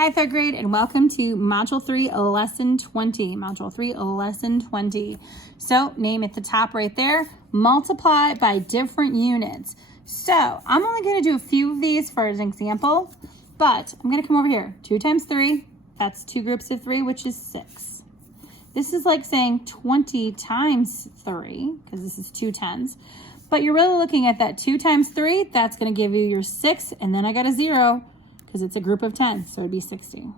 Hi, third grade, and welcome to Module 3, Lesson 20. Module 3, Lesson 20. So, name at the top right there, multiply by different units. So, I'm only going to do a few of these for an example, but I'm going to come over here. 2 times 3, that's 2 groups of 3, which is 6. This is like saying 20 times 3, because this is 2 tens. But you're really looking at that 2 times 3, that's going to give you your 6, and then I got a 0, because it's a group of 10, so it'd be 60. I'm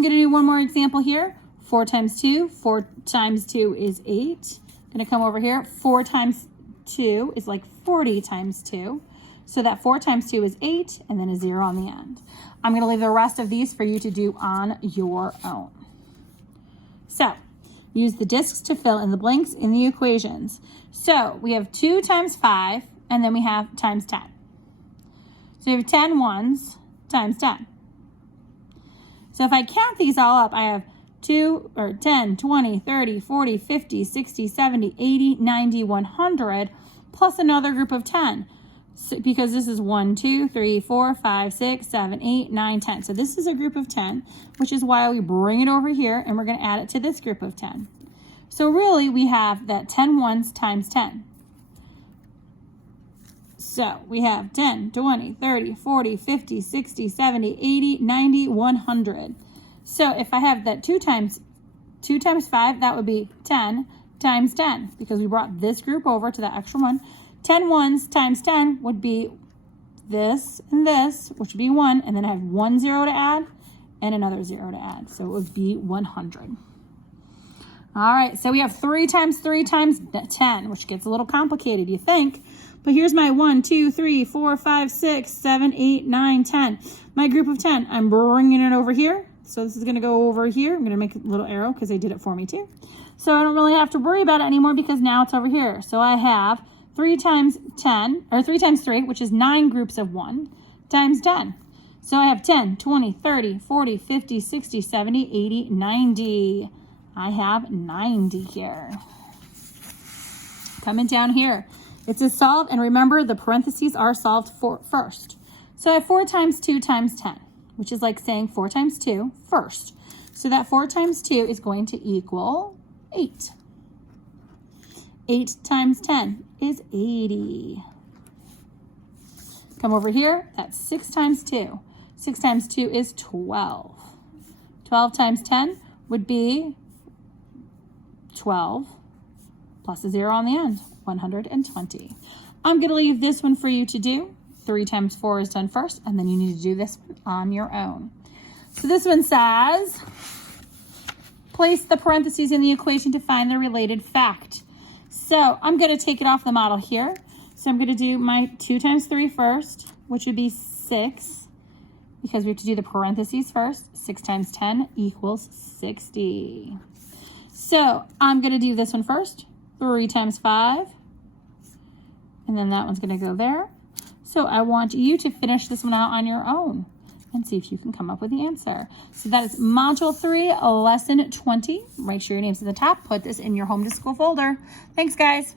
going to do one more example here. 4 times 2. 4 times 2 is 8. I'm going to come over here. 4 times 2 is like 40 times 2. So that 4 times 2 is 8, and then a 0 on the end. I'm going to leave the rest of these for you to do on your own. So, use the discs to fill in the blanks in the equations. So, we have 2 times 5, and then we have times 10. So, we have 10 ones times 10. So if I count these all up, I have 10, 20, 30, 40, 50, 60, 70, 80, 90, 100, plus another group of 10. So, because this is 1, 2, 3, 4, 5, 6, 7, 8, 9, 10. So this is a group of 10, which is why we bring it over here and we're going to add it to this group of 10. So really we have that 10 ones times 10. So we have 10, 20, 30, 40, 50, 60, 70, 80, 90, 100. So if I have that 2 times 5, that would be 10 times 10, because we brought this group over to the extra one. 10 ones times 10 would be this and this, which would be 1, and then I have 1 0 to add and another 0 to add. So it would be 100. All right, so we have 3 times 3 times 10, which gets a little complicated, you think. But here's my 1, 2, 3, 4, 5, 6, 7, 8, 9, 10. My group of 10, I'm bringing it over here. So this is going to go over here. I'm going to make a little arrow because they did it for me too. So I don't really have to worry about it anymore because now it's over here. So I have 3 times 10, or 3 times 3, which is 9 groups of 1, times 10. So I have 10, 20, 30, 40, 50, 60, 70, 80, 90. I have 90 here. Coming down here. It says solve, and remember the parentheses are solved for first. So I have 4 times 2 times 10, which is like saying 4 times 2 first. So that 4 times 2 is going to equal 8. 8 times 10 is 80. Come over here, that's 6 times 2. 6 times 2 is 12. 12 times 10 would be 12 plus a 0 on the end. 120. I'm going to leave this one for you to do. 3 times 4 is done first, and then you need to do this one on your own. So this one says, place the parentheses in the equation to find the related fact. So I'm going to take it off the model here. So I'm going to do my 2 times 3 first, which would be 6, because we have to do the parentheses first. 6 times 10 equals 60. So I'm going to do this one first. 3 times 5, and then that one's going to go there. So I want you to finish this one out on your own and see if you can come up with the answer. So that is Module 3, Lesson 20. Make sure your name's at the top. Put this in your home to school folder. Thanks, guys.